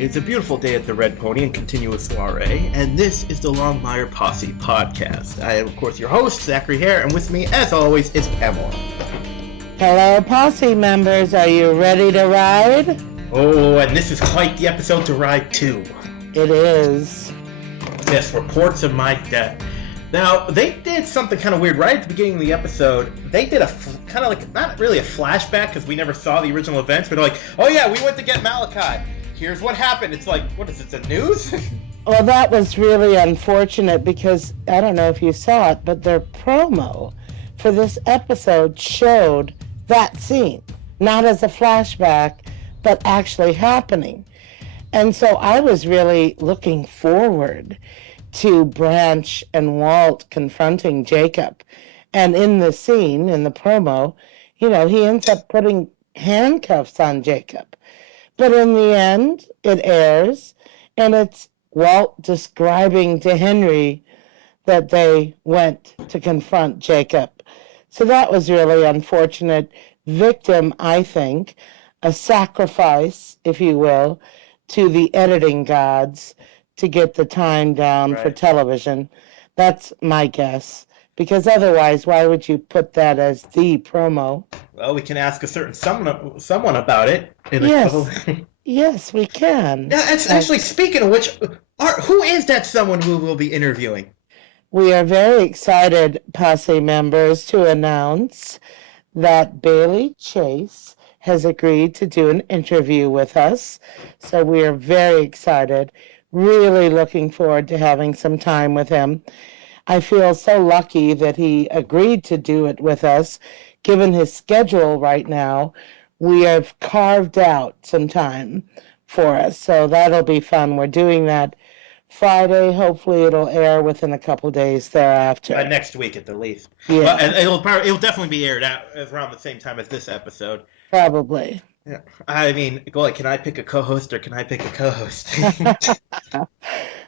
It's a beautiful day at the Red Pony and continuous soiree, and this is the Longmire Posse podcast. I am, of course, your host, Zachary Hare, and with me, as always, is Pamela. Hello, Posse members. Are you ready to ride? Oh, and this is quite the episode to ride to. It is. Yes, reports of my death. Now, they did something kind of weird right at the beginning of the episode. They did a kind of like, not really a flashback because we never saw the original events, but they're like, oh yeah, we went to get Malachi. Here's what happened. It's like, what is it, the news? Well, that was really unfortunate because, I don't know if you saw it, but their promo for this episode showed that scene. Not as a flashback, but actually happening. And so I was really looking forward to Branch and Walt confronting Jacob. And in the scene, in the promo, he ends up putting handcuffs on Jacob. But in the end, it airs, and it's Walt describing to Henry that they went to confront Jacob. So that was really unfortunate. Victim, I think, a sacrifice, if you will, to the editing gods to get the time down for television. That's my guess. Because otherwise, why would you put that as the promo? Well, we can ask a certain someone about it. Yes, we can. Yeah, actually, speaking of which, who is that someone who will be interviewing? We are very excited, Posse members, to announce that Bailey Chase has agreed to do an interview with us. So we are very excited, really looking forward to having some time with him. I feel so lucky that he agreed to do it with us. Given his schedule right now, we have carved out some time for us. So that'll be fun. We're doing that Friday. Hopefully it'll air within a couple days thereafter. Next week at the least. Yeah. Well, and it'll definitely be aired around the same time as this episode. Probably. Yeah. I mean, can I pick a co-host or can I pick a co-host?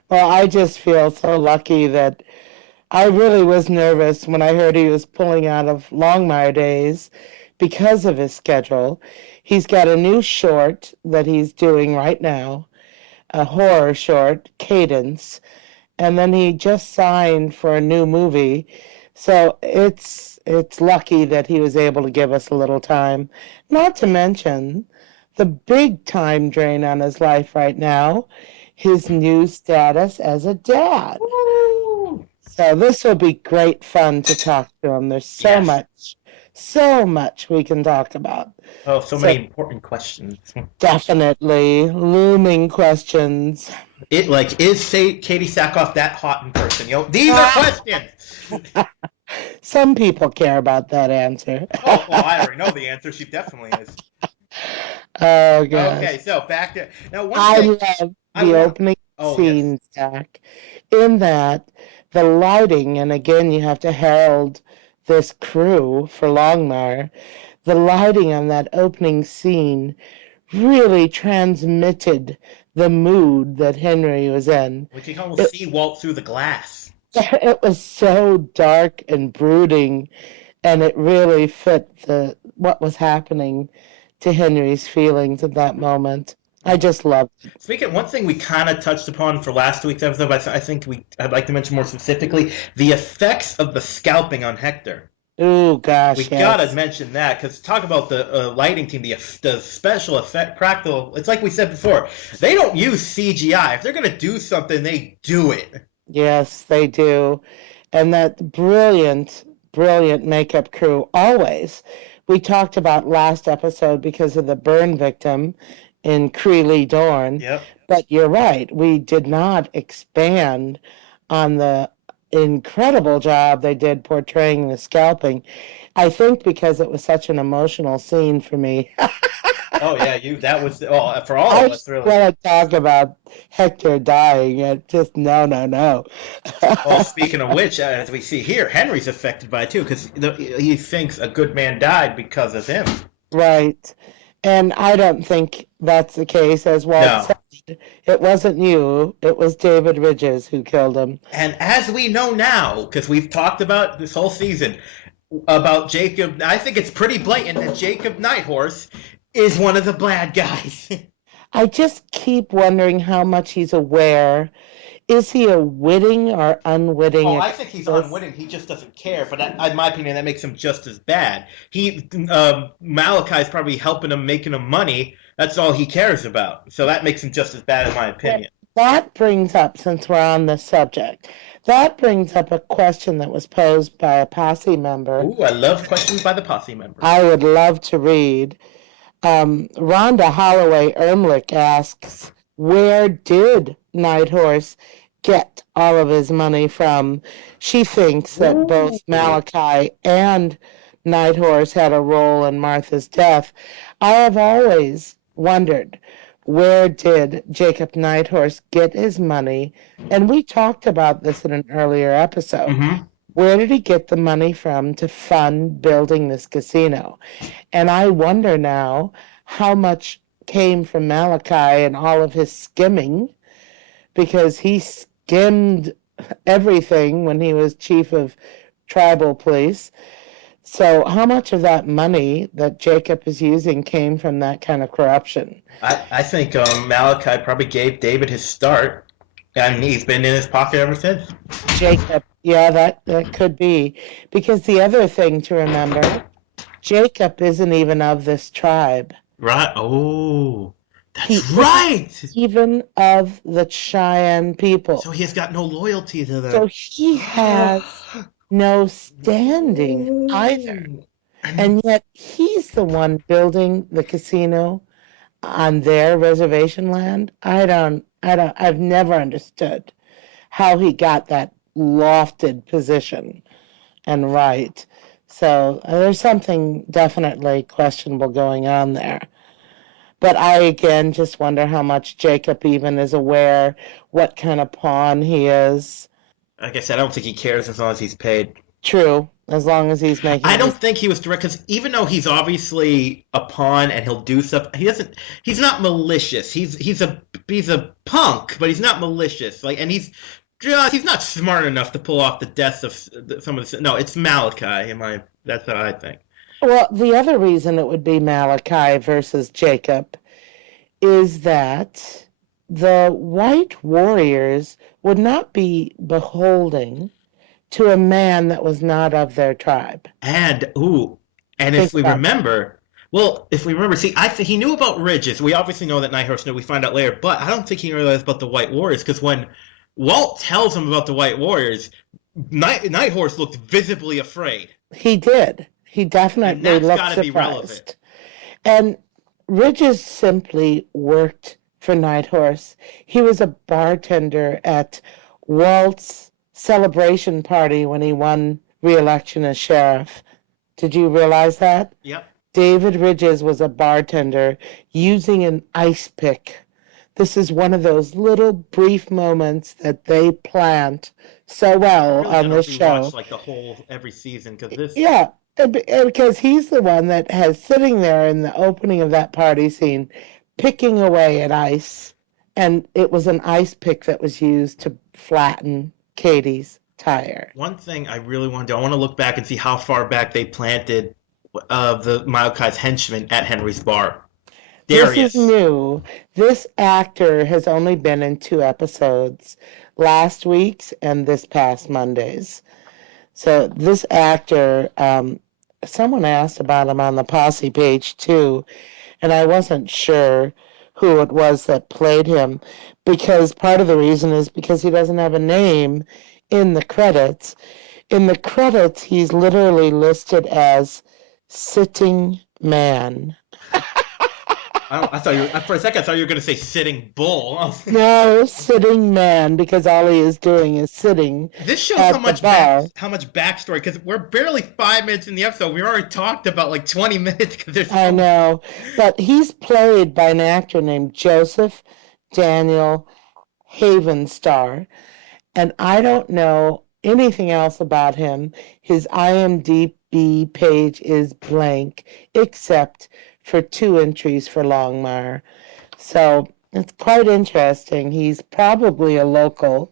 Well, I just feel so lucky that I really was nervous when I heard he was pulling out of Longmire Days because of his schedule. He's got a new short that he's doing right now, a horror short, Cadence, and then he just signed for a new movie. So it's lucky that he was able to give us a little time. Not to mention the big time drain on his life right now, his new status as a dad. Woo! So this will be great fun to talk to him. There's so much we can talk about. Oh, so many important questions. Definitely looming questions. Is Katie Sackhoff that hot in person? These are questions. Some people care about that answer. Oh, well, I already know the answer. She definitely is. Oh, God. Okay, so back to now. I love the opening scene, Zach. In that, the lighting, and again, you have to herald this crew for Longmire. The lighting on that opening scene really transmitted the mood that Henry was in. We can almost see Walt through the glass. It was so dark and brooding, and it really fit what was happening to Henry's feelings at that moment. I just loved it. Speaking, one thing we kind of touched upon for last week's episode, but I think I'd like to mention more specifically, the effects of the scalping on Hector. Oh, gosh, We gotta mention that, because talk about the lighting team, the special effect, practical, it's like we said before, they don't use CGI. If they're gonna do something, they do it. Yes, they do. And that brilliant makeup crew, always. We talked about last episode because of the burn victim in Creeley Dorn. Yep. But you're right, we did not expand on the incredible job they did portraying the scalping. I think because it was such an emotional scene for me. Oh yeah, that was for all of us really. I want to talk about Hector dying. It just no. Well, speaking of which, as we see here, Henry's affected by it too because he thinks a good man died because of him. Right, and I don't think that's the case. As Walt said, it wasn't you. It was David Ridges who killed him. And as we know now, because we've talked about this whole season about Jacob, I think it's pretty blatant that Jacob Nighthorse is one of the bad guys. I just keep wondering how much he's aware. Is he a witting or unwitting Oh, I think he's accomplice? unwitting. He just doesn't care. But in my opinion, that makes him just as bad. Malachi's probably helping him, making him money. That's all he cares about. So that makes him just as bad, in my Well, opinion. that brings up, since we're on this subject, that brings up a question that was posed by a posse member. Ooh, I love questions by the posse members. I would love to read. Rhonda Holloway Ermlich asks, where did Nighthorse get all of his money from? She thinks that both Ooh. Malachi and Nighthorse had a role in Martha's death. I have always wondered, where did Jacob Nighthorse get his money? And we talked about this in an earlier episode. Mm-hmm. Where did he get the money from to fund building this casino? And I wonder now how much came from Malachi and all of his skimming, because he skimmed everything when he was chief of tribal police. So, how much of that money that Jacob is using came from that kind of corruption? I think Malachi probably gave David his start, and he's been in his pocket ever since. Jacob, yeah, that could be. Because the other thing to remember, Jacob isn't even of this tribe. Right? Oh, He that's isn't right. even of the Cheyenne So people. he has got no loyalty to So them. he has no standing either. Ooh. And And yet he's the one building the casino on their reservation land. I've never understood how he got that lofted position and right. So there's something definitely questionable going on there. But I again just wonder how much Jacob even is aware what kind of pawn he is. like I said, I don't think he cares as long as he's paid. True, as long as he's I making don't his. think he was direct because even though he's obviously a pawn and he'll do stuff, he doesn't. He's not malicious. He's a punk, but he's not malicious. Like, and he's not smart enough to pull off the deaths of some of the. No, it's Malachi. That's what I think. Well, the other reason it would be Malachi versus Jacob is that the white warriors would not be beholding to a man that was not of their tribe. And Think if we about that. remember, well, if we remember, see, I think he knew about ridges. We obviously know that Nighthorse knew. We find out later, but I don't think he realized about the White Warriors because when Walt tells him about the White Warriors, Nighthorse looked visibly afraid, He did. He and definitely that's looked got to be relevant. surprised. And Ridges simply worked for Nighthorse. He was a bartender at Walt's celebration party when he won re-election as sheriff. Did you realize that? Yep. David Ridges was a bartender using an ice pick. This is one of those little brief moments that they plant so I well really on gotta this rewatch show. like the whole every season because this. Yeah, because he's the one that has sitting there in the opening of that party scene, picking away at ice, and it was an ice pick that was used to flatten Katie's tire. One thing I really want to do, I want to look back and see how far back they planted the Malachi's henchmen at Henry's bar. This is Darius. new. This actor has only been in 2 episodes, last week's and this past Monday's. So this actor, someone asked about him on the Posse page too, and I wasn't sure who it was that played him, because part of the reason is because he doesn't have a name in the credits. In the credits, he's literally listed as sitting man. I thought for a second I thought you were going to say sitting bull. No, sitting man, because all he is doing is sitting This shows at the bar. how much backstory because we're barely 5 minutes in the episode. We already talked about like 20 minutes because there's I so much. know, but he's played by an actor named Joseph Daniel Havenstar, and I don't know anything else about him. His IMDb page is blank except for 2 entries for Longmire. So it's quite interesting. He's probably a local,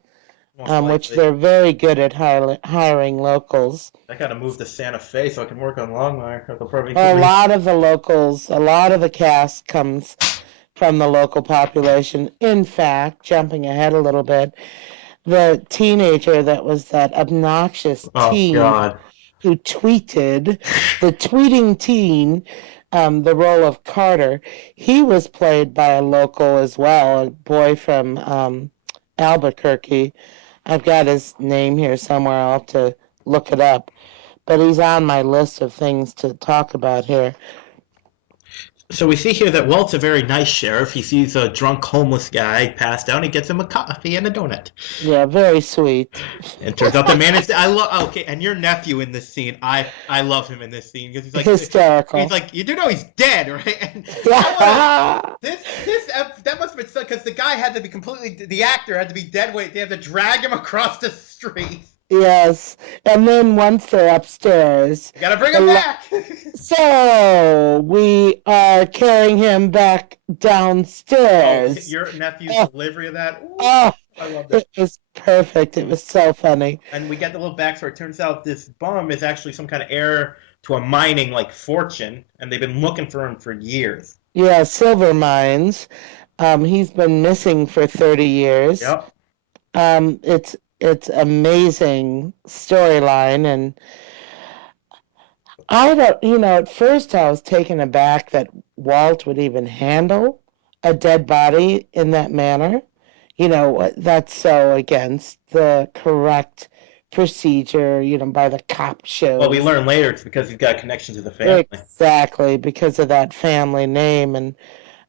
Most which likely, they're very good at hiring locals. I got to move to Santa Fe so I can work on Longmire. They'll probably Well, give a me. lot of the locals, a lot of the cast comes from the local population. In fact, jumping ahead a little bit, the teenager that was that obnoxious Oh teen God. who tweeted, the tweeting teen, the role of Carter, he was played by a local as well, a boy from Albuquerque. I've got his name here somewhere. I'll have to look it up. But he's on my list of things to talk about here. So we see here that Walt's a very nice sheriff. He sees a drunk homeless guy passed out, and he gets him a coffee and a donut. Yeah, very sweet. And turns out the man is I love okay, and your nephew in this scene, I love him in this scene because Hysterical. he's like you do know he's dead, right? And Yeah. that must have been because the guy had to be completely the actor had to be dead weight. They had to drag him across the street. Yes. And then once they're upstairs, You gotta bring him back. so we are carrying him back downstairs. Oh, your nephew's delivery of that. Ooh, Oh, I loved it. It was perfect. It was so funny. And we get the little backstory. It turns out this bum is actually some kind of heir to a mining like fortune, and they've been looking for him for years. Yeah, silver mines. He's been missing for 30 years. Yep. It's amazing storyline, and I don't, at first I was taken aback that Walt would even handle a dead body in that manner. That's so against the correct procedure, by the cop show. Well, we learn later it's because he's got a connection to the family. Exactly, because of that family name and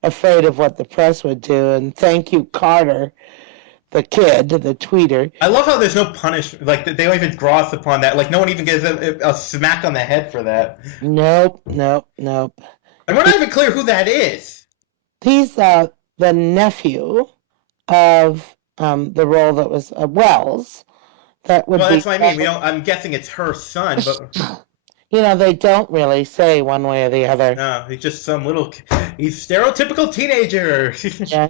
afraid of what the press would do. And thank you, Carter, the kid, the tweeter. I love how there's no punishment. Like, they don't even gloss upon that. Like, no one even gives a smack on the head for that. Nope. And we're not even clear who that is. He's the nephew of the role that was Wells. That would that's what I mean. I'm guessing it's her son, but they don't really say one way or the other. No, he's just he's stereotypical teenager. Yeah,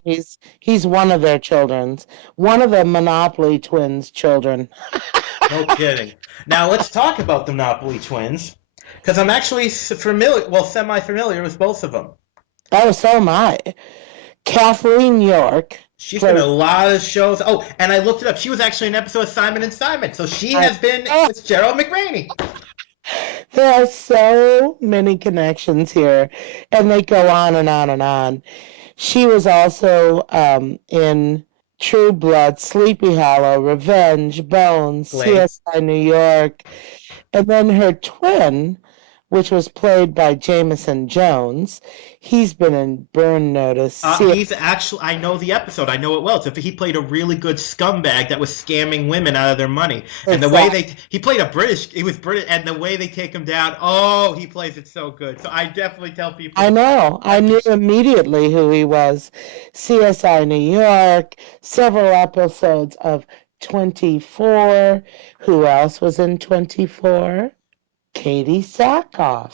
he's one of their children's, one of the Monopoly twins' children. No kidding. Now let's talk about the Monopoly twins, because I'm actually semi-familiar with both of them. Oh, so am I. Kathleen York. She's been in a lot of shows. Oh, and I looked it up. She was actually in an episode of Simon and Simon, so she has been with Gerald McRaney. There are so many connections here, and they go on and on and on. She was also in True Blood, Sleepy Hollow, Revenge, Bones, CSI New York, and then her twin, which was played by Jameson Jones. He's been in Burn Notice. He's actually, I know the episode. I know it well. He played a really good scumbag that was scamming women out of their money. And the way he played he was British, and the way they take him down, he plays it so good. So I definitely tell people. I know. I knew immediately who he was. CSI New York, several episodes of 24. Who else was in 24? Katie Sackhoff.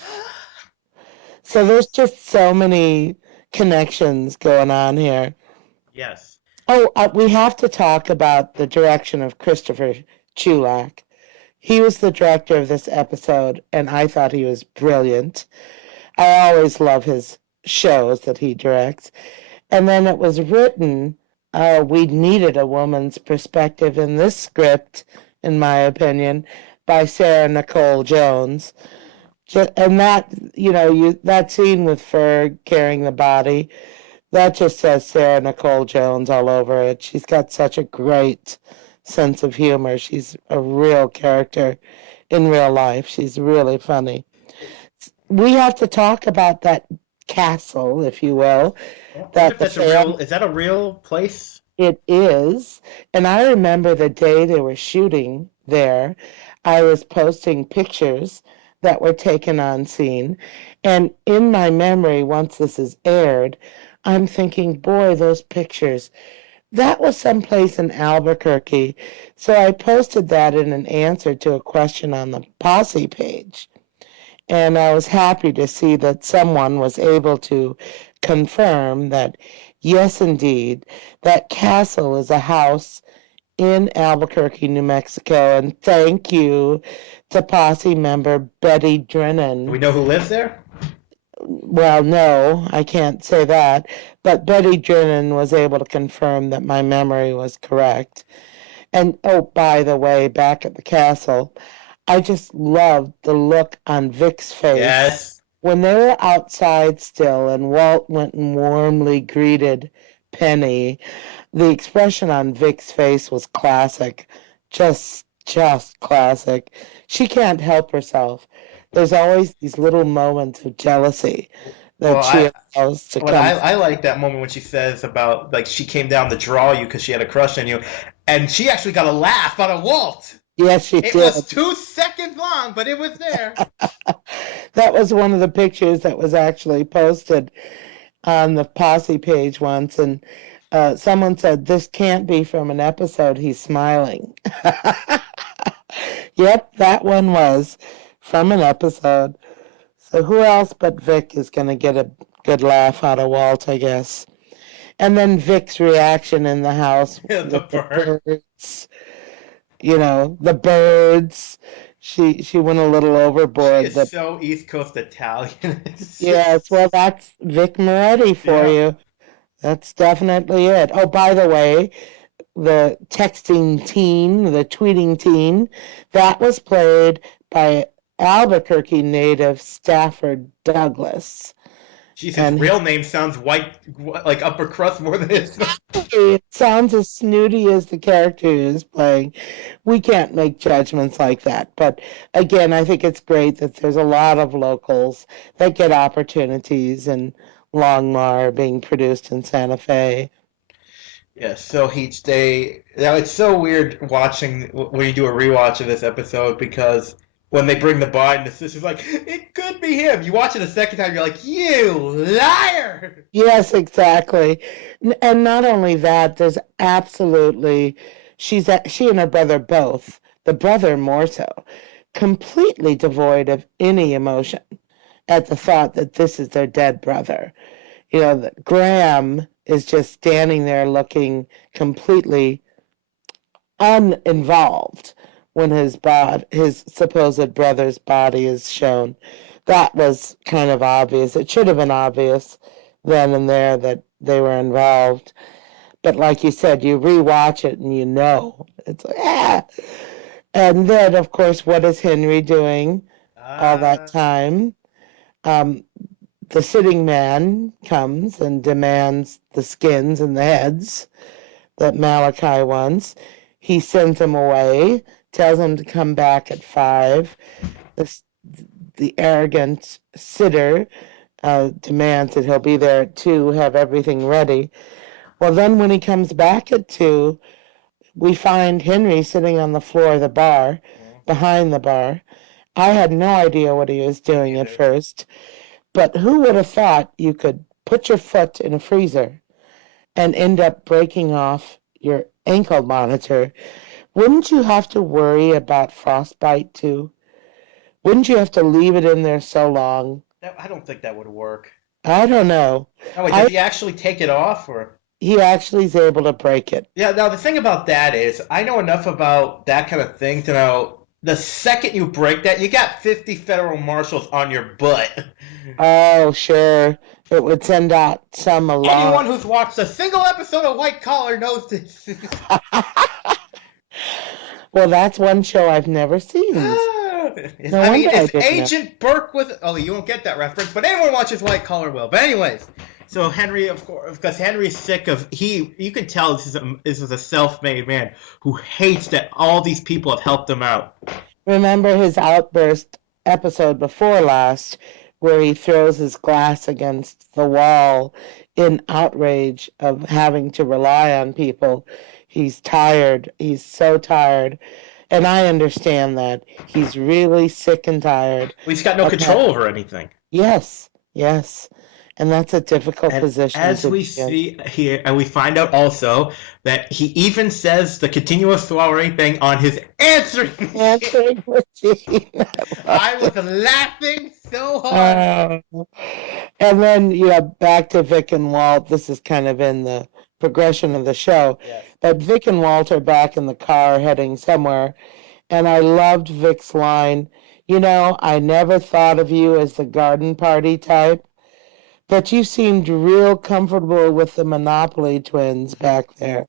So there's just so many connections going on here. Yes. Oh, we have to talk about the direction of Christopher Chulak. He was the director of this episode, and I thought he was brilliant. I always love his shows that he directs. And then it was written, we needed a woman's perspective in this script, in my opinion, by Sarah Nicole Jones. And that, that scene with Ferg carrying the body, that just says Sarah Nicole Jones all over it. She's got such a great sense of humor. She's a real character in real life. She's really funny. We have to talk about that castle, if you will. Is that a real place? It is. And I remember the day they were shooting there, I was posting pictures that were taken on scene. And in my memory, once this is aired, I'm thinking, boy, those pictures, that was someplace in Albuquerque. So I posted that in an answer to a question on the Posse page. And I was happy to see that someone was able to confirm that, yes, indeed, that castle is a house in Albuquerque, New Mexico. And thank you to Posse member Betty Drennan. Do we know who lives there? Well, no, I can't say that. But Betty Drennan was able to confirm that my memory was correct. And oh, by the way, back at the castle, I just loved the look on Vic's face Yes. when they were outside still and Walt went and warmly greeted Penny. The expression on Vic's face was classic. Just classic. She can't help herself. There's always these little moments of jealousy Well, that she allows to what come. I like that moment when she says about like she came down to draw you because she had a crush on you, and she actually got a laugh out of Walt. Yes, she It was did. 2 seconds long, but it was there. That was one of the pictures that was actually posted on the Posse page once, and someone said, "This can't be from an episode. He's smiling." Yep, that one was from an episode. So who else but Vic is going to get a good laugh out of Walt, I guess? And then Vic's reaction in the house The with the bird. birds, the birds. She went a little She overboard. is That so East Coast Italian. It's Yes, well, just that's Vic Moretti for yeah. you. That's definitely it. Oh, by the way, the texting teen, the tweeting teen, that was played by Albuquerque native Stafford Douglas. Jeez, his And real name sounds white, like upper crust more than his. it sounds as snooty as the character is playing. We can't make judgments like that. But again, I think it's great that there's a lot of locals that get opportunities, and Longmire being produced in Santa Fe. Yeah, so each day. Now it's so weird watching when you do a rewatch of this episode because when they bring the bride and the sister's like, it could be him. You watch it a second time, you're like, you liar! Yes, exactly. And not only that, there's absolutely, she and her brother both, the brother more so, completely devoid of any emotion at the thought that this is their dead brother. That Graham is just standing there looking completely uninvolved when his supposed brother's body is shown. That was kind of obvious. It should have been obvious then and there that they were involved. But like you said, you rewatch it and it's like ah. And then, of course, what is Henry doing all that Ah, time? Um, the sitting man comes and demands the skins and the heads that Malachi wants. He sends him away, tells him to come back at 5. The, the arrogant sitter demands that he'll be there at 2, have everything ready. Well, then when he comes back at 2, we find Henry sitting on the floor of the bar, well, behind the bar. I had no idea what he was me doing at neither. first, but who would have thought you could put your foot in a freezer and end up breaking off your ankle monitor? Wouldn't you have to worry about frostbite too? Wouldn't you have to leave it in there so long? I don't think that would work. I don't know. Oh wait, does I he actually take it off or? He actually is able to break it. Yeah, now the thing about that is, I know enough about that kind of thing to know the second you break that, you got 50 federal marshals on your butt. Oh, sure. It would send out some alarm. Anyone who's watched a single episode of White Collar knows this. Well, that's one show I've never seen. No I mean, wonder I it's didn't know. Agent Burke with. Oh, you won't get that reference, but anyone watches White Collar will. But anyways, so Henry, of course, because Henry's sick of he. You can tell this is a self-made man who hates that all these people have helped him out. Remember his outburst episode before last, where he throws his glass against the wall in outrage of having to rely on people. He's tired. He's so tired. And I understand that. He's really sick and tired Well, he's got no of that. control over anything. Yes, yes. And that's a difficult And position as to we be in. see here, and we find out also that he even says the continuous swallowing thing on his answering machine. Answering machine. I was laughing so hard. Uh, and then, yeah, back to Vic and Walt. This is kind of in the progression of the show. Yes. But Vic and Walt are back in the car heading somewhere. And I loved Vic's line, I never thought of you as the garden party type. But you seemed real comfortable with the Monopoly twins back there.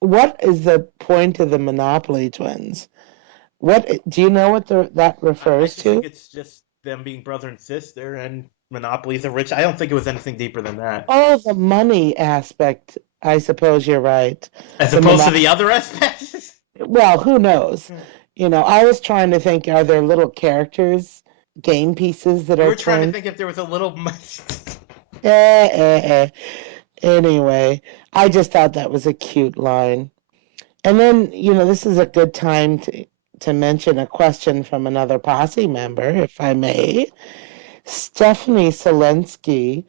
What is the point of the Monopoly twins? What do you know what that I refers just think to? it's just them being brother and sister, and Monopoly's a rich. I don't think it was anything deeper than that. Oh, the money aspect. I suppose you're right. As The opposed to mono- the other aspects. well, who knows? I was trying to think, are there little characters, game pieces that You are were trying to twins? think if there was a little. Eh, eh, eh. Anyway, I just thought that was a cute line. And then, this is a good time to mention a question from another posse member, if I may. Stephanie Selensky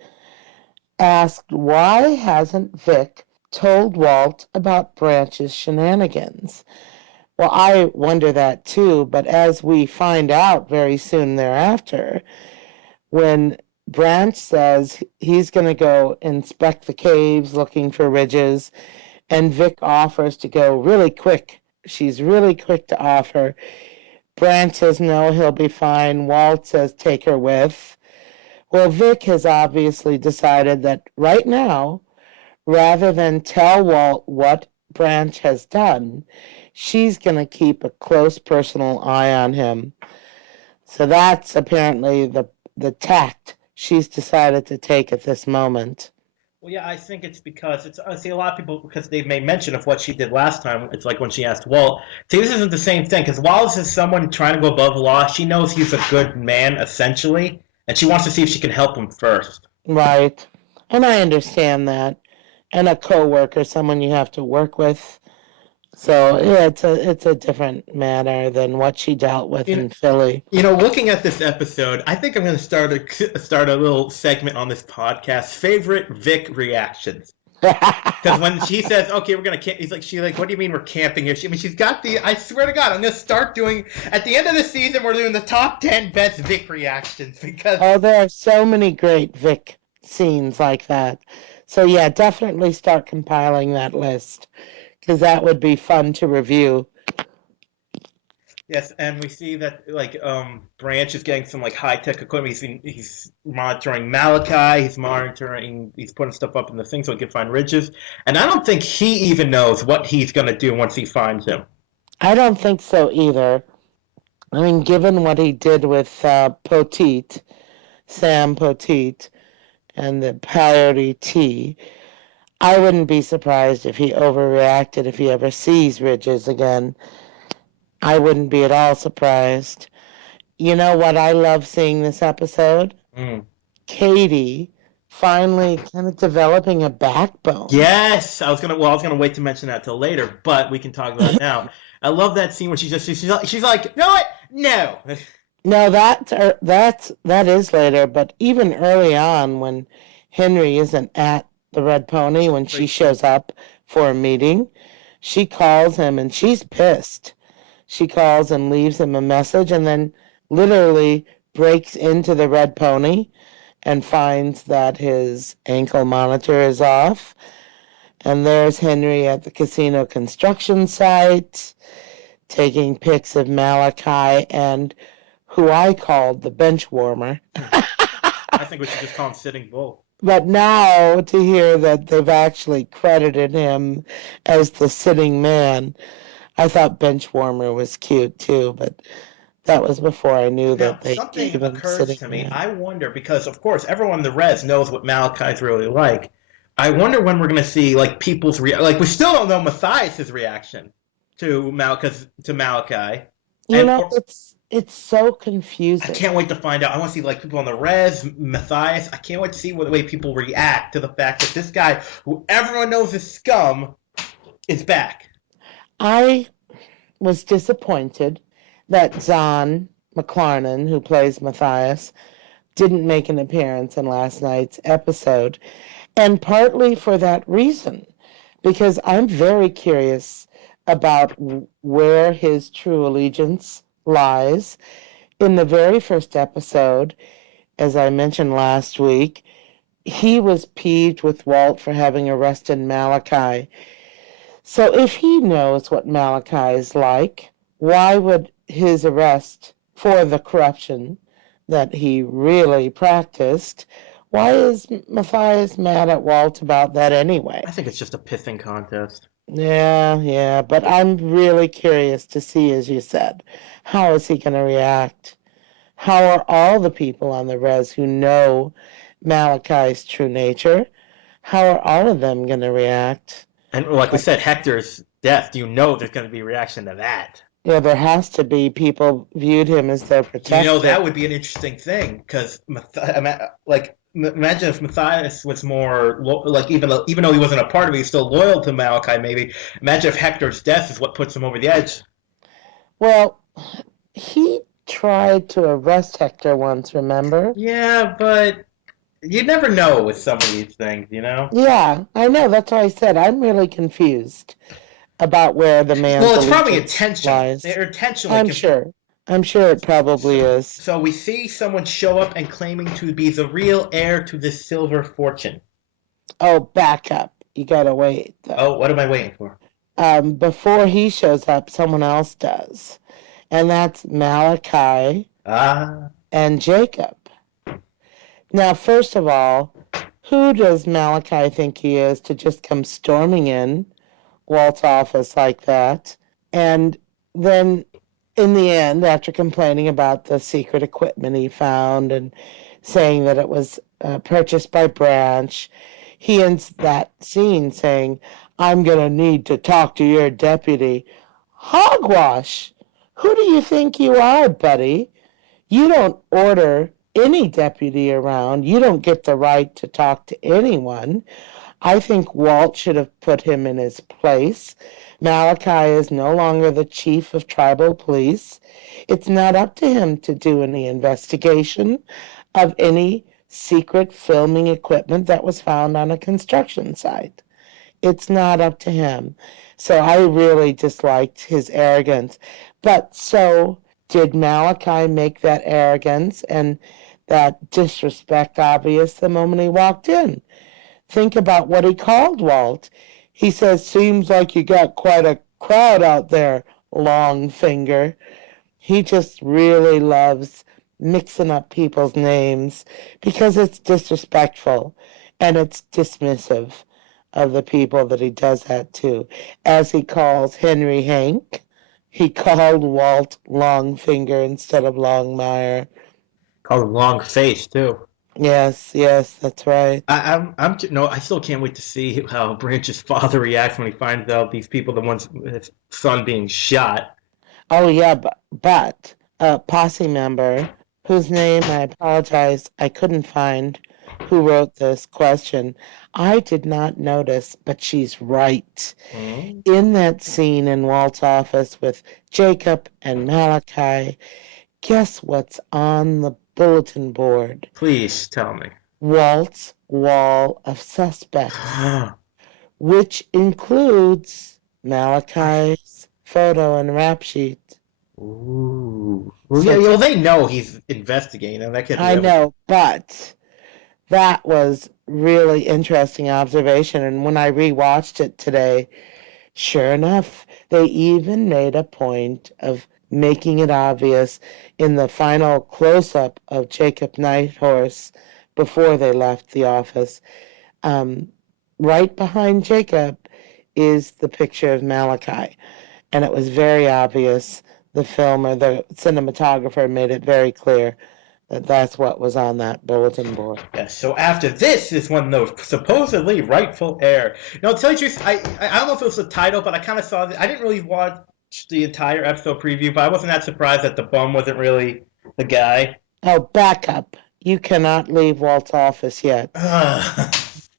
asked, why hasn't Vic told Walt about Branch's shenanigans? Well, I wonder that too, but as we find out very soon thereafter, when Branch says he's going to go inspect the caves looking for ridges, and Vic offers to go really quick. She's really quick to offer. Branch says no, he'll be fine. Walt says take her with. Well, Vic has obviously decided that right now, rather than tell Walt what Branch has done, she's going to keep a close personal eye on him. So that's apparently the tact she's decided to take at this moment. Well, yeah, I think it's because it's. I see a lot of people because they've made mention of what she did last time. It's like when she asked Walt. See, this isn't the same thing because Wallace is someone trying to go above the law. She knows he's a good man essentially, and she wants to see if she can help him first. Right. And I understand that. And a coworker, someone you have to work with. So yeah, it's a different matter than what she dealt with You know, in Philly. looking at this episode, I think I'm going to start a little segment on this podcast. Favorite Vic reactions. Because when she says, "Okay, we're gonna camp," she's like, "What do you mean we're camping here?" She's got the. I swear to God, I'm gonna start doing at the end of the season. We're doing the top 10 best Vic reactions because Oh, there are so many great Vic scenes like that. So yeah, definitely start compiling that list because that would be fun to review. yes, and we see that Branch is getting some high tech equipment. He's monitoring Malachi. He's putting stuff up in the thing so he can find ridges. And I don't think he even knows what he's gonna do once he finds him. I don't think so either. I mean, given what he did with Poteet, Sam Poteet, and the Priority T, I wouldn't be surprised if he overreacted if he ever sees Ridges again. I wouldn't be at all surprised. You know what I love seeing this episode? Mm. Katie finally kind of developing a backbone. Yes, I was gonna wait to mention that till later, but we can talk about it now. I love that scene when she's like, you know what? No. No, that is later, but even early on when Henry isn't at the Red Pony when she shows up for a meeting, she calls him and she's pissed. She calls and leaves him a message and then literally breaks into the Red Pony and finds that his ankle monitor is off. And there's Henry at the casino construction site taking pics of Malachi and who I called the bench warmer. I think we should just call him Sitting Bull. But now to hear that they've actually credited him as the sitting man, I thought bench warmer was cute too, but that was before I knew Now, that they something gave him occurs sitting to me. man. I wonder because, of course, everyone in the res knows what Malachi's really like. I wonder when we're going to see people's we still don't know Matthias's reaction to Malachi, You and know, or, it's so I confusing. can't wait to find out. I want to see people on the res, Matthias. I can't wait to see the way people react to the fact that this guy, who everyone knows is scum, is back. I was disappointed that Zahn McClarnon, who plays Matthias, didn't make an appearance in last night's episode, and partly for that reason, because I'm very curious about where his true allegiance lies. In the very first episode, as I mentioned last week, he was peeved with Walt for having arrested Malachi. So if he knows what Malachi is like, why would his arrest for the corruption that he really practiced, Why is Matthias mad at Walt about that I anyway? think it's just a pissing contest. Yeah, yeah, but I'm really curious to see, as you said, how is he going to react? How are all the people on the res who know Malachi's true nature, how are all of them going to react? And like we said, Hector's death, you know there's going to be a reaction to that. Yeah, there has to be people viewed him as their You know, protector. that would be an interesting thing because, like, imagine if Matthias was more like even though he wasn't a part of it, he's still loyal to Malachi. Maybe imagine if Hector's death is what puts him over the edge. Well, he tried to arrest Hector once, remember? Yeah, but you never know with some of these things, you know. Yeah, I know. That's why I said I'm really confused about where the Well, man's it's probably allegiance intentional. lies. They're intentionally I'm sure. I'm sure it probably so, is. so we see someone show up and claiming to be the real heir to this silver fortune. Oh, back up. You gotta wait, Oh, though. what am I waiting for? Before he shows up, someone else does. And that's Malachi Ah, and Jacob. Now, first of all, who does Malachi think he is to just come storming in Walt's office like that? And then in the end, after complaining about the secret equipment he found and saying that it was purchased by Branch, he ends that scene saying, I'm going to need to talk to your deputy. Hogwash! Who do you think you are, buddy? You don't order any deputy around. You don't get the right to talk to anyone. I think Walt should have put him in his place. Malachi is no longer the chief of tribal police. It's not up to him to do any investigation of any secret filming equipment that was found on a construction site. It's not up to him. So I really disliked his arrogance. But so did Malachi make that arrogance and that disrespect obvious the moment he walked in? Think about what he called Walt. He says, seems like you got quite a crowd out there, long finger. He just really loves mixing up people's names because it's disrespectful and it's dismissive of the people that he does that to. As he calls Henry Hank, he called Walt Longfinger instead of Longmire. called him long face too. Yes, yes, that's right. I'm no, I still can't wait to see how Branch's father reacts when he finds out these people, the ones his son being shot. Oh yeah, but a posse member whose name I apologize I couldn't find who wrote this question. I did not notice, but she's right. Hmm? In that scene in Walt's office with Jacob and Malachi, guess what's on the bulletin board? Please tell me. Walt's wall of suspects, which includes Malachi's photo and rap sheet. Ooh. Well, So yeah, well, they know he's investigating, and that could be I everything. know, but that was really interesting observation. And when I rewatched it today, sure enough, they even made a point of making it obvious in the final close-up of Jacob Nighthorse before they left the office. Um, right behind Jacob is the picture of Malachi, and it was very obvious. The filmer, the cinematographer, made it very clear that that's what was on that bulletin board. Yes. So after this is when the supposedly rightful heir. I'll tell you the truth. I don't know if it was the title, but I kind of saw. I didn't really watch the entire episode preview, but I wasn't that surprised that the bum wasn't really the guy. Oh, back up. You cannot leave Walt's office yet.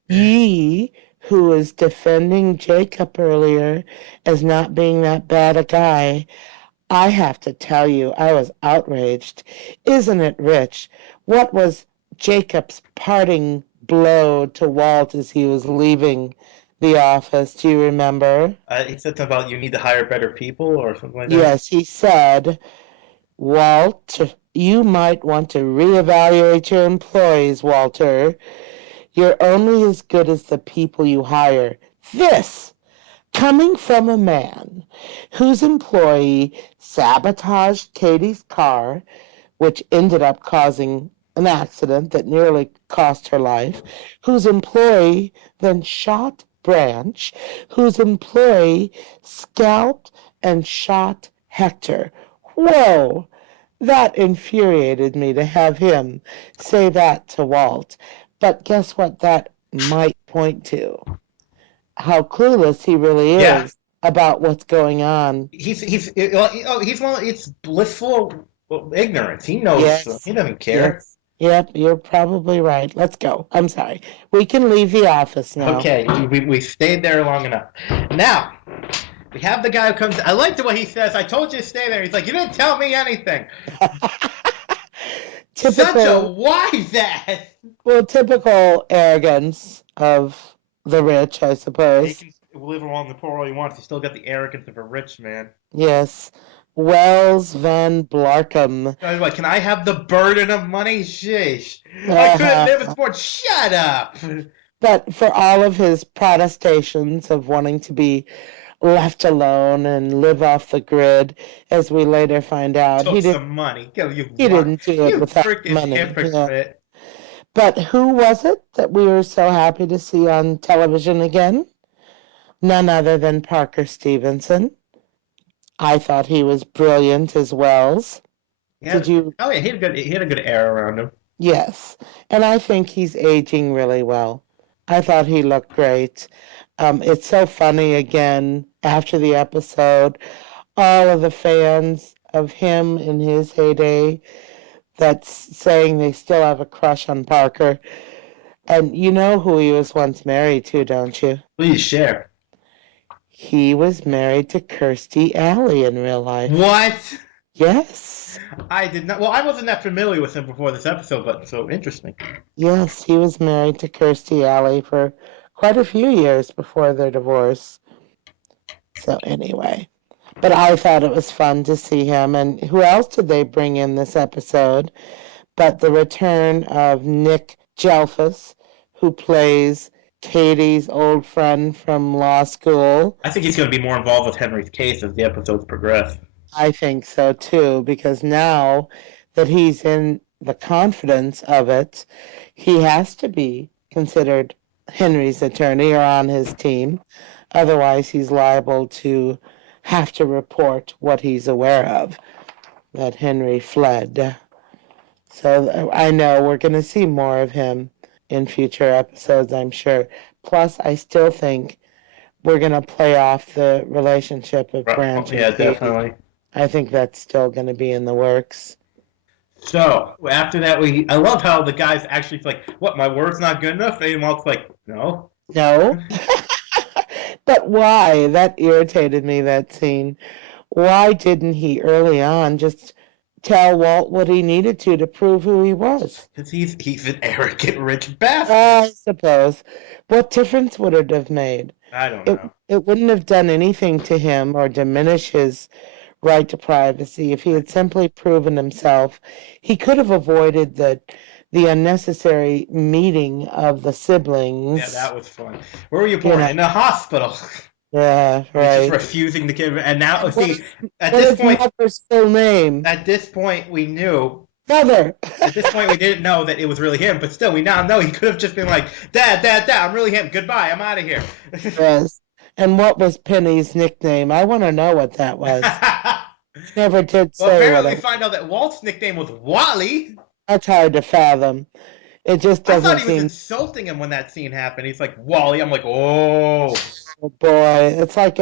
Ye, who was defending Jacob earlier as not being that bad a guy, I have to tell you, I was outraged. Isn't it rich? What was Jacob's parting blow to Walt as he was leaving the office? Do you remember? He said something about you need to hire better people or something like that. Yes, he said, Walt, you might want to reevaluate your employees, Walter. You're only as good as the people you hire. This coming from a man whose employee sabotaged Katie's car, which ended up causing an accident that nearly cost her life, whose employee then shot Branch, whose employee scalped and shot Hector. Whoa! That infuriated me to have him say that to Walt. But guess what that might point to? How clueless he really Yeah, is about what's going on. he's one. It's blissful ignorance. He knows. Yes, He doesn't care. yes, yep, you're probably right. Let's go. I'm sorry. We can leave the office now. Okay, we stayed there long enough. Now we have the guy who comes. I like the way he says, "I told you to stay there." He's like, "You didn't tell me anything." Such a Typical, wise ass. well, typical arrogance of the rich, I He suppose. can live along the poor all he wants. He's still got the arrogance of a rich man. Yes. Wells Van Blarcom. I was like, can I have the burden of money? Sheesh. I couldn't live in Uh-huh. sports. Shut up. But for all of his protestations of wanting to be left alone and live off the grid, as we later find out, Took some money. Yo, you he lie. didn't do it You without freaking money. Yeah. hypocrite. But who was it that we were so happy to see on television again? None other than Parker Stevenson. I thought he was brilliant as Wells. Did Yeah. you? Oh yeah, he had a good air around him. Yes. And I think he's aging really well. I thought he looked great. It's so funny again after the episode. All of the fans of him in his heyday that's saying they still have a crush on Parker. And you know who he was once married to, don't you? Please share. He was married to Kirstie Alley in real life. What? Yes. I did not. Well, I wasn't that familiar with him before this episode, but so interesting. Yes, he was married to Kirstie Alley for quite a few years before their divorce. So anyway, but I thought it was fun to see him. And who else did they bring in this episode? But the return of Nick Jelfus, who plays Katie's old friend from law school. I think he's going to be more involved with Henry's case as the episodes progress. I think so too, because now that he's in the confidence of it, he has to be considered Henry's attorney or on his team. Otherwise, he's liable to have to report what he's aware of, that Henry fled. So I know we're going to see more of him in future episodes, I'm sure. Plus, I still think we're going to play off the relationship of Branch and Yeah, Katie. definitely. I think that's still going to be in the works. So after that, I love how the guy's actually like, "What? My word's not good enough?" And Walt's like, "No." No? But why? That irritated me, that scene. Why didn't he early on just tell Walt what he needed to prove who he was? Because he's an arrogant rich I bastard. suppose. What difference would it have made? I don't It, know. it wouldn't have done anything to him or diminish his right to privacy if he had simply proven himself. He could have avoided the unnecessary meeting of the Yeah, siblings. that was fun. Where were you You born? know, In a hospital. yeah, He's just right. refusing to give. And now, And what see, is at what this is point, mother's full name? at this point, we knew. Mother. At this point, we didn't know that it was really him, but still, we now know he could have just been like, "Dad, Dad, Dad, I'm really him. Goodbye, I'm out of here." Yes. And what was Penny's nickname? I want to know what that was. Never did Well, say what apparently, we it. find out that Walt's nickname was Wally. That's hard to fathom. It just I thought doesn't he was seem. insulting him when that scene happened. He's like, "Wally." I'm like, "Oh." Oh boy, it's like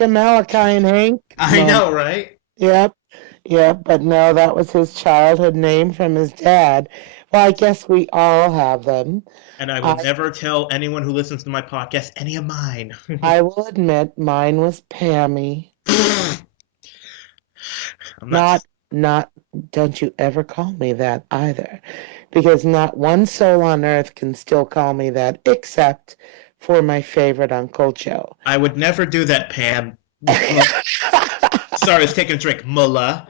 a Malachi and Hank I moment. know, right? Yep, yep. But no, that was his childhood name from his dad. Well, I guess we all have them. And I will I never tell anyone who listens to my podcast any of mine. I will admit mine was Pammy. I'm not. Not, don't you ever call me that either, because not one soul on earth can still call me that except for my favorite Uncle Joe. I would never do that, Pam. Sorry, I was taking a drink. Mullah.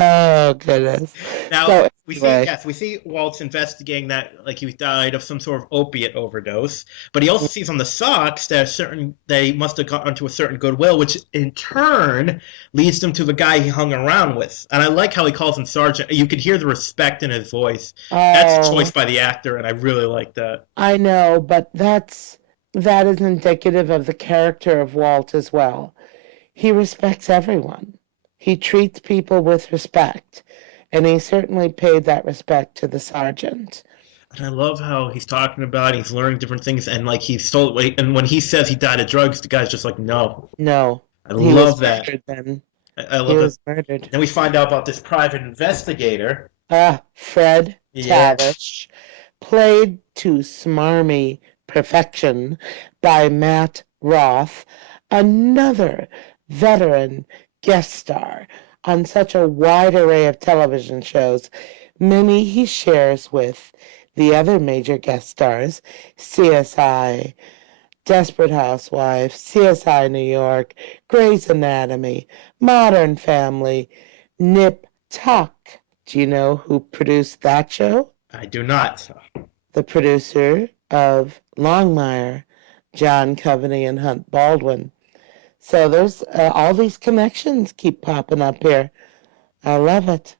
Oh goodness. Now So we see, anyway, yes, we see Walt's investigating that like he died of some sort of opiate overdose, but he also sees on the socks that certain they must have gotten to a certain goodwill, which in turn leads them to the guy he hung around with. And I like how he calls him Sergeant. You could hear the respect in his voice. That's a choice oh, by the actor, and I really like that. I know, but that is indicative of the character of Walt as well. He respects everyone. He treats people with respect, and he certainly paid that respect to the sergeant. And I love how he's talking about he's learning different things, and like he's so and when he says he died of drugs, the guy's just like, no. No, I he was love that. murdered then. I He love it. was murdered. Then we find out about this private investigator. Fred Yeah. Tavish, played to smarmy perfection by Matt Roth, another veteran guest star on such a wide array of television shows. Many he shares with the other major guest stars, CSI, Desperate Housewives, CSI New York, Grey's Anatomy, Modern Family, Nip Tuck. Do you know who produced that show? I do not. The producer of Longmire, John Coveney and Hunt Baldwin. So there's all these connections keep popping up here. I love it.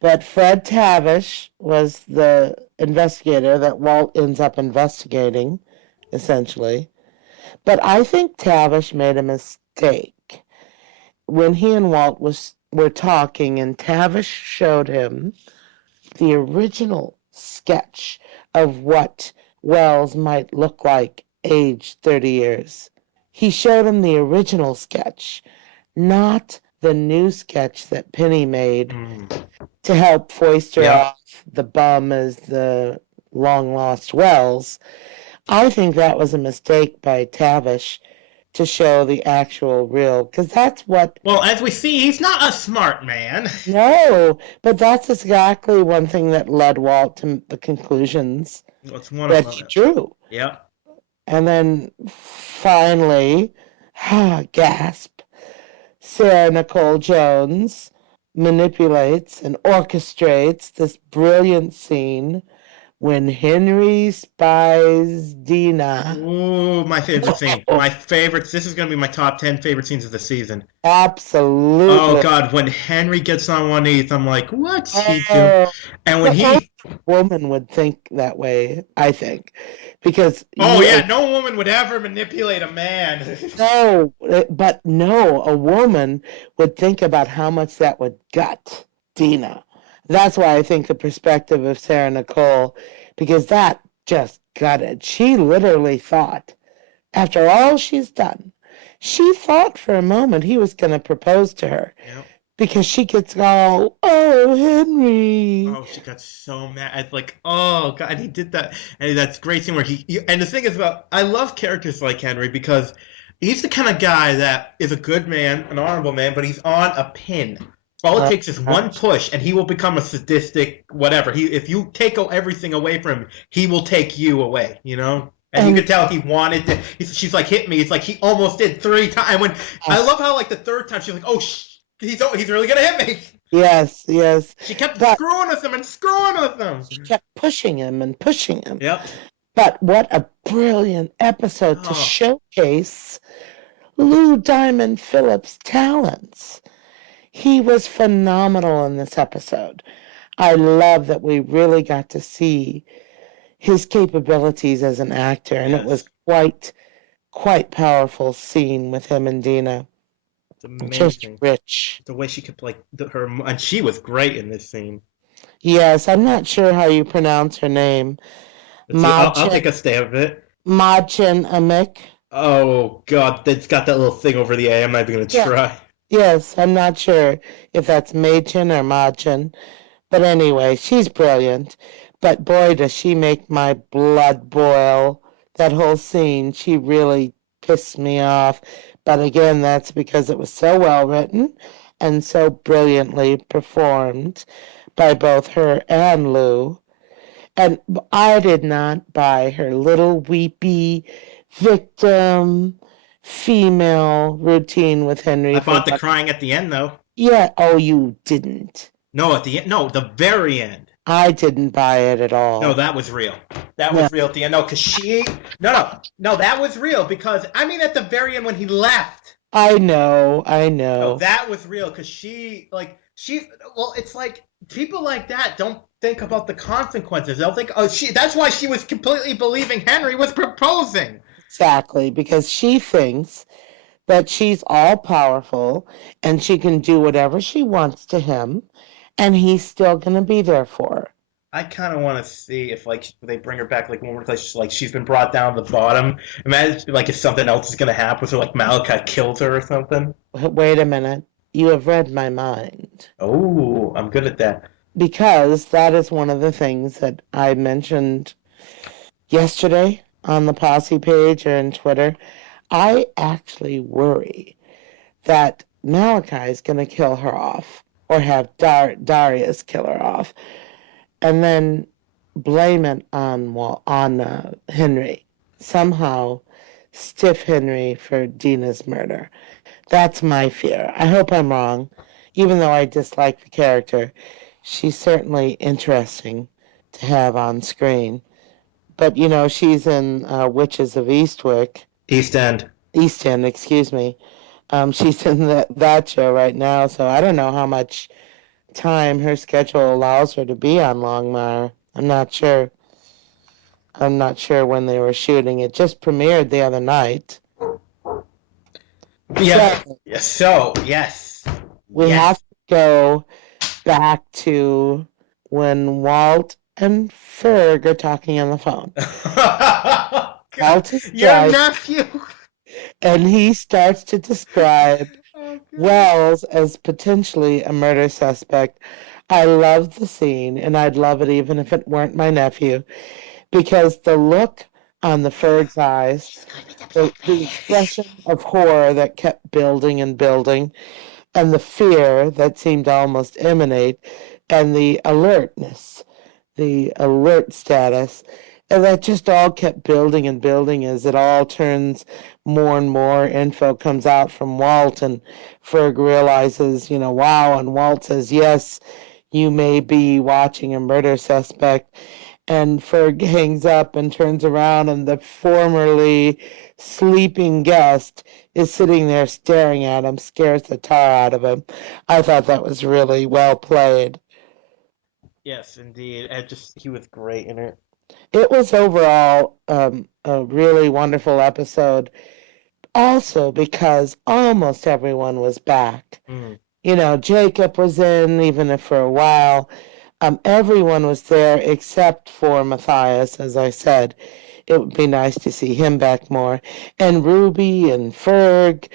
But Fred Tavish was the investigator that Walt ends up investigating, essentially. But I think Tavish made a mistake when he and Walt were talking, and Tavish showed him the original sketch of what Wells might look like aged 30 years. He showed him the original sketch, not the new sketch that Penny made Mm. to help foist her Yep. off the bum as the long lost Wells. I think that was a mistake by Tavish to show the actual real, because that's what, Well, as we see, he's not a smart man. no, but that's exactly one thing that led Walt to the conclusions What's one of that he them? drew. Yep. And then finally, gasp, Sarah Nicole Jones manipulates and orchestrates this brilliant scene when Henry spies Dina. Ooh, my favorite scene. My favorites. This is going to be my top 10 favorite scenes of the season. Oh, Absolutely. God. When Henry gets on one knee, I'm like, what's he doing? Oh, And when but only he. a woman would think that way, I think, because Oh, you yeah. No woman would ever manipulate a man. no, but no, a woman would think about how much that would gut Dina. That's why I think the perspective of Sarah Nicole, because that just gutted. She literally thought, after all she's done, she thought for a moment he was going to propose to her Yep. because she gets all, oh, Henry. Oh, she got so mad. It's like, oh God, he did that, and that's great scene where and the thing is about, I love characters like Henry because he's the kind of guy that is a good man, an honorable man, but he's on a pin. All it Oh, takes is one gosh. push, and he will become a sadistic whatever. If you take everything away from him, he will take you away. You know. And you And could tell he wanted to. She's like, hit me. It's like he almost did 3 times. And when I yes, love how like the third time she's like, oh, he's really gonna hit me. yes, yes. She kept But screwing with him and screwing with him. she kept pushing him and pushing him. Yep. But what a brilliant episode to Oh, showcase Lou Diamond Phillips' talents. He was phenomenal in this episode. I love that we really got to see his capabilities as an actor, and it was yes. quite powerful scene with him and Dina. It's Just amazing. rich. The way she could like her, and she was great in this scene. Yes, I'm not sure how you pronounce her name. Let's see. I'll Madchen take a stab at it. Madchen Amick. Oh God, it's got that little thing over the A. I'm not even gonna Yeah. try. Yes, I'm not sure if that's Machen or Machen. But anyway, she's brilliant. But boy, does she make my blood boil. That whole scene, she really pissed me off. But again, that's because it was so well written and so brilliantly performed by both her and Lou. And I did not buy her little weepy victim female routine with I Henry for bought the one. crying at the end though. Yeah, oh, you didn't. No, at the end. No, the very end. I didn't buy it at No, all. that was real. That No, was real at the end. No, because she. No, that was real because I mean at the very end when he left. I No, know. that was real because she. Well, it's like people like that don't think about the consequences. They'll think, oh, she. That's why she was completely believing Henry was proposing. Exactly, because she thinks that she's all powerful and she can do whatever she wants to him and he's still going to be there for her. I kind of want to see if like they bring her back like one more place, like she's been brought down to the bottom. Imagine like if something else is gonna happen, so like Malachi kills her or something. Wait a minute. You have read my mind. Oh, I'm good at that. Because that is one of the things that I mentioned yesterday on the Posse page or in Twitter. I actually worry that Malachi is going to kill her off or have Darius kill her off and then blame it on Henry. Somehow stiff Henry for Dina's murder. That's my fear. I hope I'm wrong. Even though I dislike the character, she's certainly interesting to have on screen. But you know, she's in Witches of East End. East End, excuse me. She's in that show right now, so I don't know how much time her schedule allows her to be on Longmire. I'm not sure. I'm not sure when they were shooting. It just premiered the other night. So Yes. Yes. So yes. we Yes. have to go back to when Walt and Ferg are talking on the phone. God, Walt is your driving, nephew. and he starts to describe Oh God. Wells as potentially a murder suspect. I love the scene, and I'd love it even if it weren't my nephew, because the look on the Ferg's eyes, She's gonna be the the blackface. expression of horror that kept building and building, and the fear that seemed to almost emanate, and the alertness, the alert status, and that just all kept building and building as it all turns more and more info comes out from Walt, and Ferg realizes, wow, and Walt says, yes, you may be watching a murder suspect, and Ferg hangs up and turns around, and the formerly sleeping guest is sitting there staring at him, scares the tar out of him. I thought that was really well played. Yes, indeed. And just he was great in it. It was overall a really wonderful episode, also because almost everyone was back. Mm. Jacob was in, even if for a while. Everyone was there except for Matthias, as I said. It would be nice to see him back more. And Ruby and Ferg,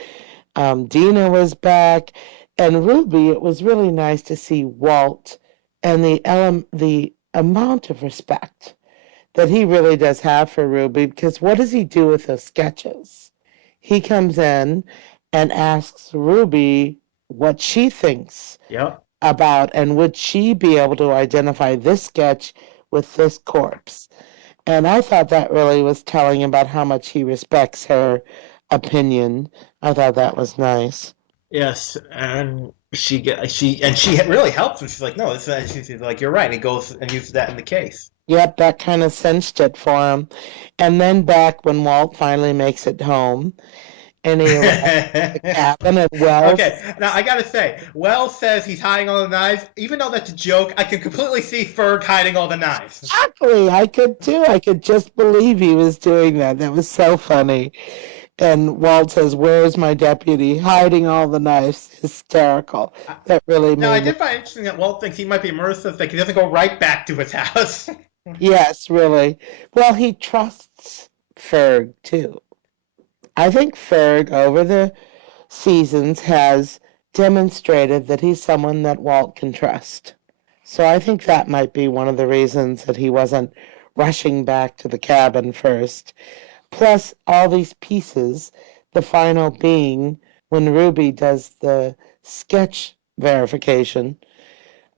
Dina was back. And Ruby, it was really nice to see Walt and the amount of respect that he really does have for Ruby, because what does he do with those sketches? He comes in and asks Ruby what she thinks Yep. about, and would she be able to identify this sketch with this corpse? And I thought that really was telling about how much he respects her opinion. I thought that was nice. Yes, and she really helps him. She's like, no, she's like, you're right. And he goes and uses that in the case. Yep, that kind of cinched it for him. And then back when Walt finally makes it home and he arrives at the cabin and Wells. Okay, now I gotta say, Wells says he's hiding all the knives. Even though that's a joke, I can completely see Ferg hiding all the knives. Exactly, I could too. I could just believe he was doing that. That was so funny. And Walt says, "Where's my deputy?" Hiding all the knives. Hysterical. I, That really now, I made me. did find it interesting that Walt thinks he might be a murder suspect. He doesn't go right back to his house. Yes, really. Well, he trusts Ferg too. I think Ferg, over the seasons, has demonstrated that he's someone that Walt can trust. So I think that might be one of the reasons that he wasn't rushing back to the cabin first. Plus, all these pieces, the final being when Ruby does the sketch verification,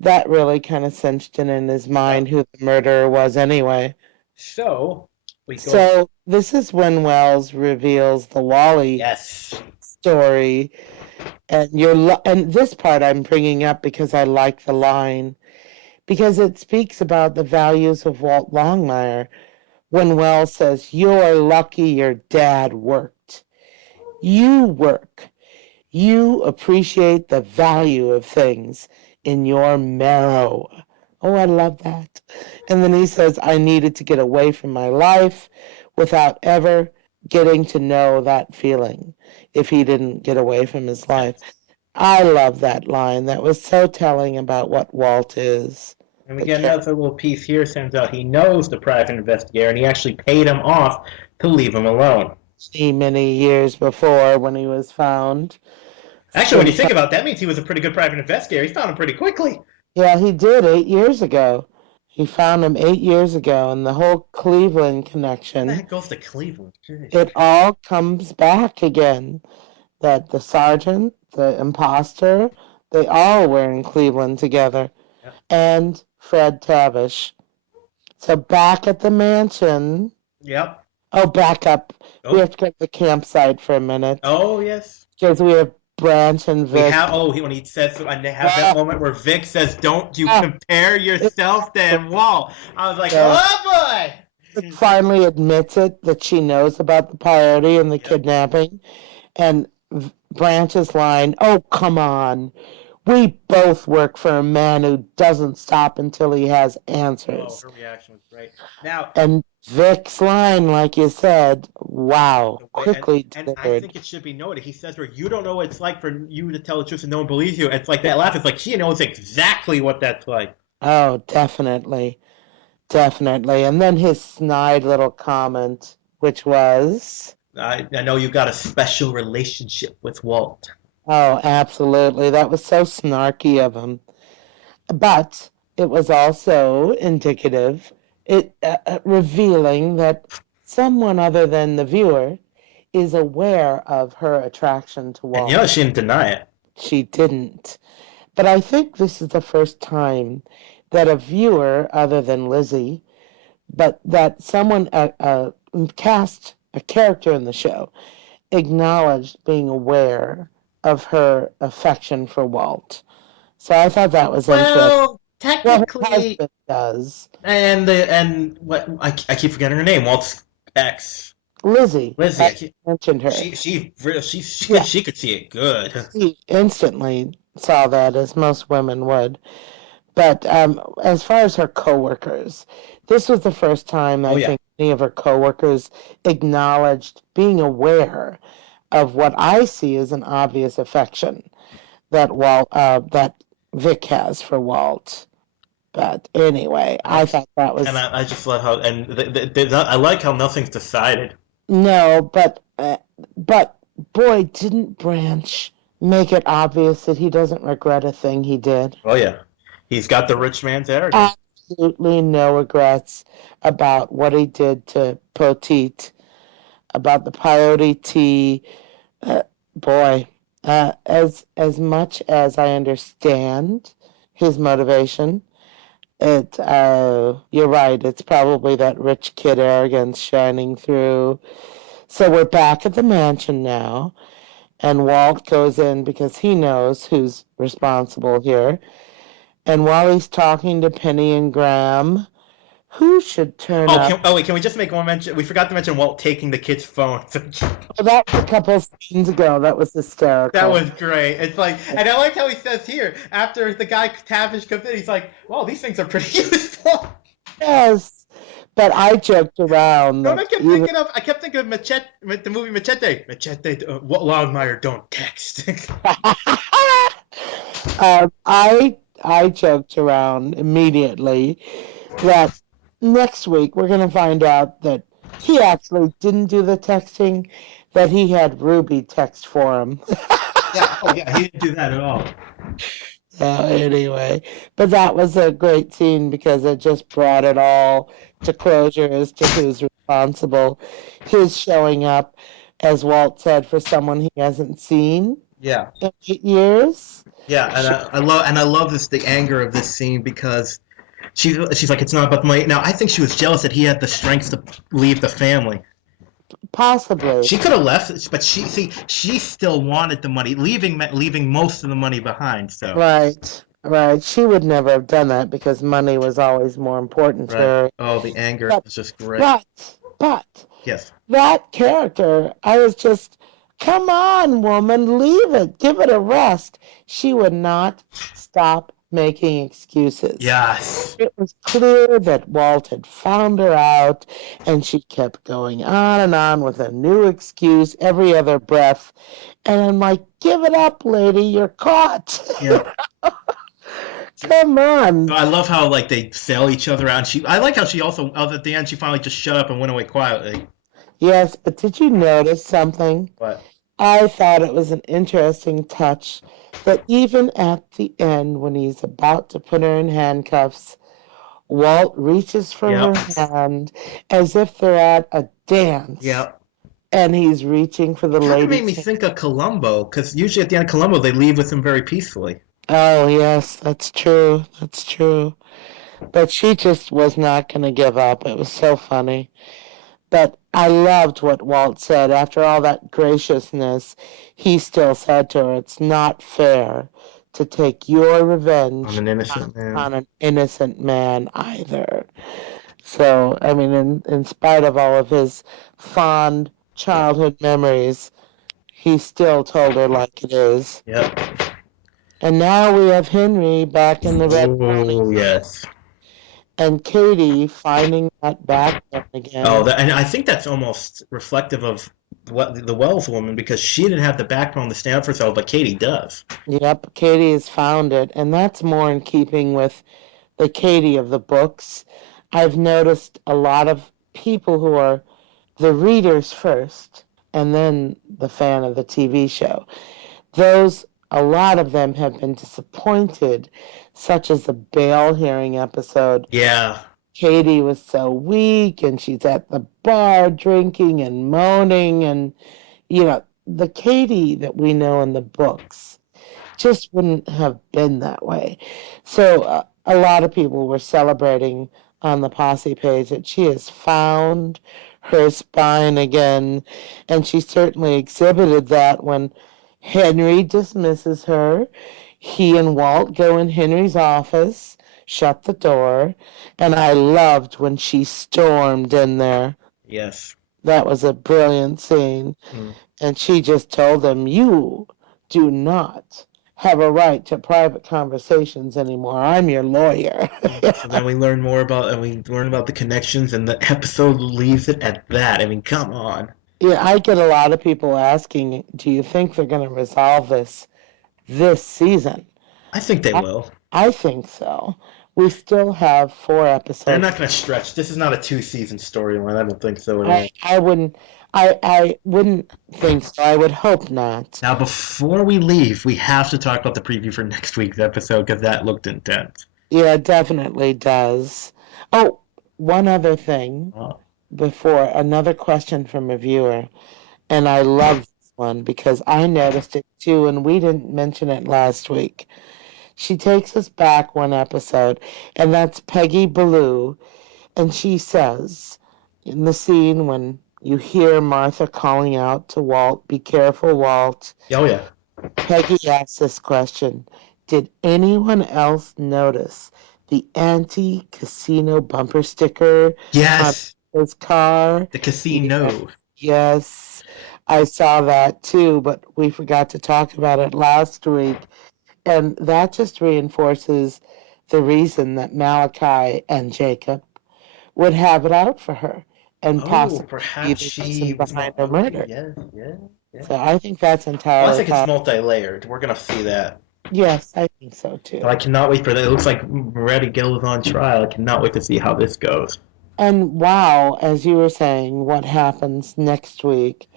that really kind of cinched it in his mind Yep. who the murderer was anyway. So we go. So, this is when Wells reveals the Wally Yes. story, And this part I'm bringing up because I like the line because it speaks about the values of Walt Longmire when Wells says, "You're lucky your dad worked. You work. You appreciate the value of things in your marrow." Oh, I love that. And then he says, "I needed to get away from my life without ever getting to know that feeling if he didn't get away from his life." Yes. I love that line. That was so telling about what Walt is. And we The get character. another little piece here. Turns out he knows the private investigator, and he actually paid him off to leave him alone. Many years before when he was found. Actually, when you Spent think time. about it, that means he was a pretty good private investigator. He found him pretty quickly. Yeah, he did 8 years ago. He found him 8 years ago, and the whole Cleveland Who the connection, heck goes to Cleveland? Jeez. it all comes back again. That the sergeant, the imposter, they all were in Cleveland together, Yep. and Fred Tavish. So back at the mansion. Yep. Oh, back up. We Oh. have to go to the campsite for a minute Oh yes. because we have Branch and We Vic. have. Oh, when he says, I have that Ah, moment where Vic says, "Don't you ah, compare it, yourself to Walt." I was like, uh, "Oh it boy." finally admits it that she knows about the peyote and the Yep. kidnapping. And Branch's line, "Oh, come on. We both work for a man who doesn't stop until he has Oh, answers." her reaction was great. Now, And Vic's line, like you said, wow, the way quickly and I delivered. think it should be noted. He says, "Where you don't know what it's like for you to tell the truth and no one believes you." It's like that laugh. It's like she knows exactly what that's like. Oh, definitely. Definitely. And then his snide little comment, which was, I know you got a special relationship with Walt. oh, absolutely. That was so snarky of him. But it was also indicative, revealing that someone other than the viewer is aware of her attraction to And Walt. she didn't deny it. She didn't. But I think this is the first time that a viewer, other than Lizzie, but that someone cast a character in the show acknowledged being aware of her affection for Walt. So I thought that was interesting. Well, Well, her technically, husband does. and what I keep forgetting her name. Walt's ex, Lizzie, Lizzie. I mentioned her. Yeah, She could see it good. she instantly saw that, as most women would. But as far as her coworkers, this was the first time Oh I yeah. think any of her coworkers acknowledged being aware of what I see as an obvious affection that Vic has for Walt. But anyway, And I thought that and was I just love how I like how nothing's decided. no, but boy, didn't Branch make it obvious that he doesn't regret a thing he did. Oh yeah, he's got the rich man's arrogance. Absolutely no regrets about what he did to Poteet, about the peyote tea. Uh, boy, as much as I understand his motivation, you're right. It's probably that rich kid arrogance shining through. So we're back at the mansion now, and Walt goes in because he knows who's responsible here. And while he's talking to Penny and Graham, who should turn up? Oh wait, can we just make one mention? We forgot to mention Walt taking the kid's phone. Well, that was a couple scenes ago. That was That hysterical. was great. It's like, and I like how he says here after the guy Tavish comes in, he's like, "Well, these things are pretty useful." Yes, but I joked around Don't I that kept even thinking of? I kept thinking of Machete, the movie Machete. Machete, what Longmire don't text. I joked around immediately that next week we're going to find out that he actually didn't do the texting, that he had Ruby text for him. Yeah. Oh yeah. He didn't do that at all. So anyway, but that was a great scene because it just brought it all to closure as to who's responsible. His showing up, as Walt said, for someone he hasn't seen Yeah. in 8 years. Yeah, and I love this the anger of this scene because she's like it's not about the money. Now I think she was jealous that he had the strength to leave the family. possibly. She could have left, but she still wanted the money. Leaving most of the money behind. So Right, right. She would never have done that because money was always more important to right. her. Oh, the anger But, was just great. but, but, Yes. that character, I was just, come on, woman, leave it, give it a rest. She would not stop making excuses. Yes. It was clear that Walt had found her out, and she kept going on and on with a new excuse every other breath. And I'm like, give it up, lady, you're caught. Yep. Come on. I love how like they sell each other out. And I like how she also at the end she finally just shut up and went away quietly. Yes, but did you notice something? But I thought it was an interesting touch that even at the end, when he's about to put her in handcuffs, Walt reaches for yep, her hand as if they're at a dance, yep. and he's reaching for the Kind of made lady's me hand. think of Columbo because usually at the end of Columbo they leave with him very peacefully. Oh, yes, that's true. That's true. But she just was not going to give up. It was so funny. But I loved what Walt said. After all that graciousness, he still said to her, it's not fair to take your On revenge an innocent man. on an innocent man either. So, I mean, in spite of all of his fond childhood memories, he still told her like it is. Yep. And now we have Henry back in the Red Pony Oh yes. and Katie finding that backbone Oh, again. and I think that's almost reflective of what the Wells woman because she didn't have the backbone to stand up for herself, but Katie does. Yep, Katie has found it, and that's more in keeping with the Katie of the books. I've noticed a lot of people who are the readers first and then the fan of the TV show. Those, a lot of them have been disappointed, such as the bail hearing episode. Yeah. Katie was so weak and she's at the bar drinking and moaning, and the Katie that we know in the books just wouldn't have been that way. So a lot of people were celebrating on the Posse page that she has found her spine again, and she certainly exhibited that when Henry dismisses her. He and Walt go in Henry's office, shut the door, and I loved when she stormed in there. Yes. That was a brilliant scene. Mm. And she just told them, you do not have a right to private conversations anymore. I'm your lawyer. So then we learn about the connections, and the episode leaves it at that. I mean, come on. Yeah, I get a lot of people asking, do you think they're going to resolve this season? I think they I, will. I think so. We still have four They're episodes. not going to stretch. This is not a two-season storyline. I don't think so at I all. I wouldn't I wouldn't think so. I would hope not. Now, before we leave, we have to talk about the preview for next week's episode because that looked intense. Yeah, it definitely does. Oh, one other thing Oh. before, another question from a viewer, and I love this one because I noticed it too, and we didn't mention it last week. She takes us back one episode, and that's Peggy Ballou, and she says in the scene when you hear Martha calling out to Walt, "Be careful, Walt." Oh yeah. Peggy asks this question: did anyone else notice the anti-casino bumper sticker on Yes. his car? The Yeah, casino. yes, I saw that too, but we forgot to talk about it last week. And that just reinforces the reason that Malachi and Jacob would have it out for her and Oh, possibly be perhaps the she reason was behind not her okay. murder. Yeah, yeah, yeah. So I think that's Well, I entirely think it's possible. multi-layered. We're gonna see that. Yes, I think so But I too. cannot wait for that. It looks like Moretti Gill is on trial. I cannot wait to see how this goes. And wow, as you were saying, what happens next week?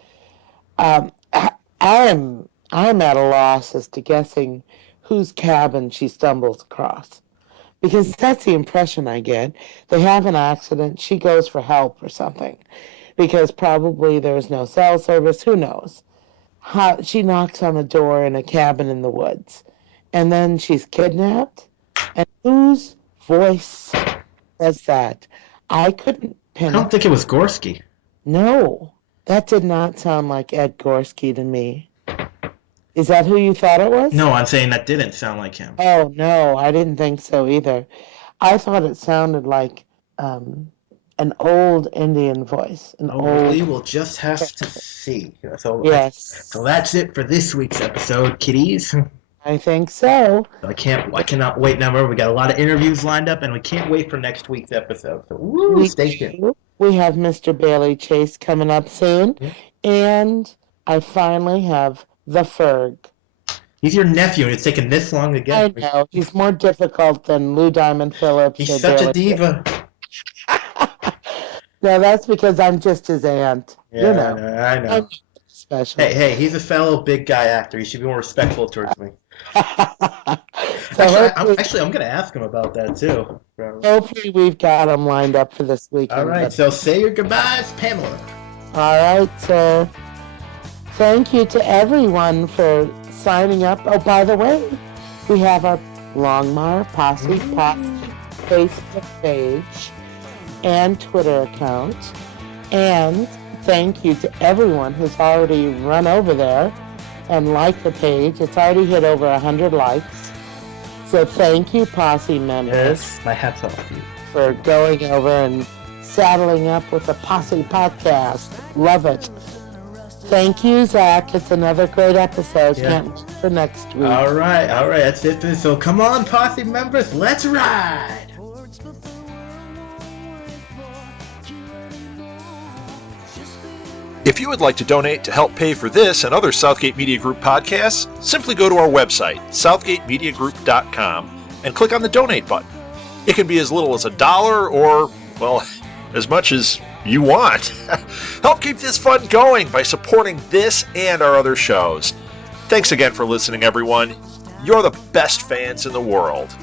I'm at a loss as to guessing whose cabin she stumbles across because that's the impression I get. They have an accident. She goes for help or something because probably there's no cell service. Who knows? How she knocks on a door in a cabin in the woods, and then she's kidnapped. And whose voice was that? I couldn't I pin don't it. think it was Gorski. No, That did not sound like Ed Gorski to me. Is that who you thought it was? No, I'm saying that didn't sound like him. Oh, no, I didn't think so either. I thought it sounded like an old Indian voice. We will just have to see. Yes. So that's it for this week's episode, kiddies. I think so. I cannot wait. Now, remember, we got a lot of interviews lined up, and we can't wait for next week's episode. So, stay tuned. We have Mr. Bailey Chase coming up soon, and I finally have the Ferg. He's your nephew, and it's taken this long to get. I know. He's more difficult than Lou Diamond Phillips. He's such a diva. No, that's because I'm just his aunt. Yeah, I know. I'm special. Hey, he's a fellow big guy actor. He should be more respectful towards me. So I'm going to ask him about that, too. Hopefully we've got him lined up for this weekend. All right, so say your goodbyes, Pamela. All right, so thank you to everyone for signing up. Oh, by the way, we have our Longmire Posse Facebook page and Twitter account. And thank you to everyone who's already run over there and liked the page. It's already hit over 100 likes. So thank you, Posse members. Yes, my hat's off to you. For going over and saddling up with the Posse podcast. Love it. Thank you, Zach. It's another great episode. Yeah. Can't wait for next week. All right. That's it for this. So come on, Posse members. Let's ride. If you would like to donate to help pay for this and other Southgate Media Group podcasts, simply go to our website, southgatemediagroup.com, and click on the donate button. It can be as little as $1 or, well, as much as you want. Help keep this fun going by supporting this and our other shows. Thanks again for listening, everyone. You're the best fans in the world.